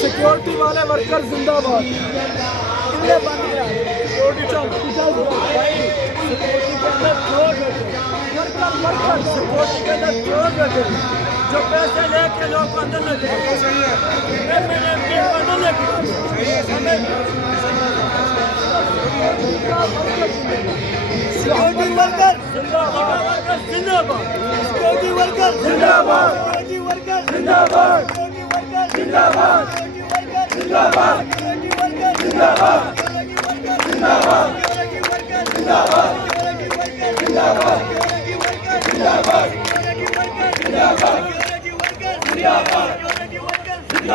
सिक्योरिटी वाले वर्कर जिंदाबाद। इन्हें बंद करा सिक्योरिटी के अंदर चोर बैठे, वर्कर सिक्योरिटी के अंदर चोर बैठे जो पैसे लेके लोग को अंदर लगे सिक्योरिटी वर्कर जिंदाबाद, सिक्योरिटी वर्कर जिंदाबाद, सिक्योरिटी वर्कर जिंदाबाद, जिंदाबाद, जिंदाबाद, जिंदाबाद, जिंदाबाद,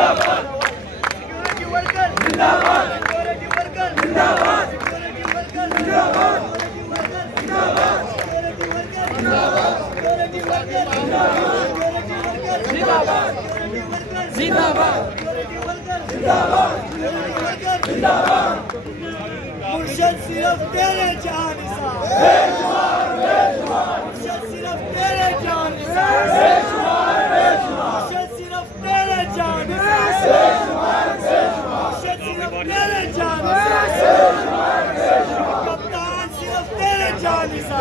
जिंदाबाद, जिंदाबाद, जिंदाबाद, जिंदाबाद, मुर्शद सिर्फ तेरे जानिसां, मुर्शद सिर्फ तेरे जानिसां, मुर्शद सिर्फ तेरे जानिसां, मुर्शद सिर्फ तेरे जानिसां, कप्तान सिर्फ तेरे जानिसां,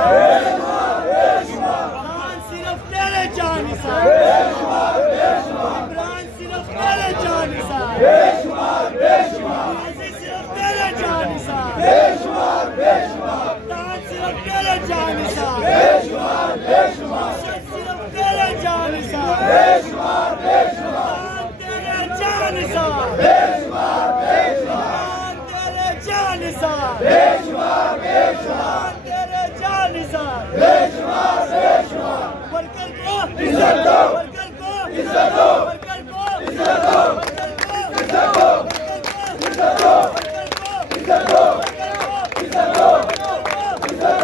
कप्तान सिर्फ तेरे जानिसां, इमरान सिर्फ तेरे जानिसां, कप्तान सिर्फ तेरे जानिसां, मुर्शद सिर्फ तेरे जानिसां, कप्तान तेरे जानिसां, कप्तान तेरे जानिसां, कप्तान तेरे जानिसां, वर्कर को इज्जत दो, वर्कर को इज्जत दो, वर्कर को इज्जत दो, वर्कर को इज्जत दो, वर्कर को इज्जत दो, वर्कर को इज्जत दो।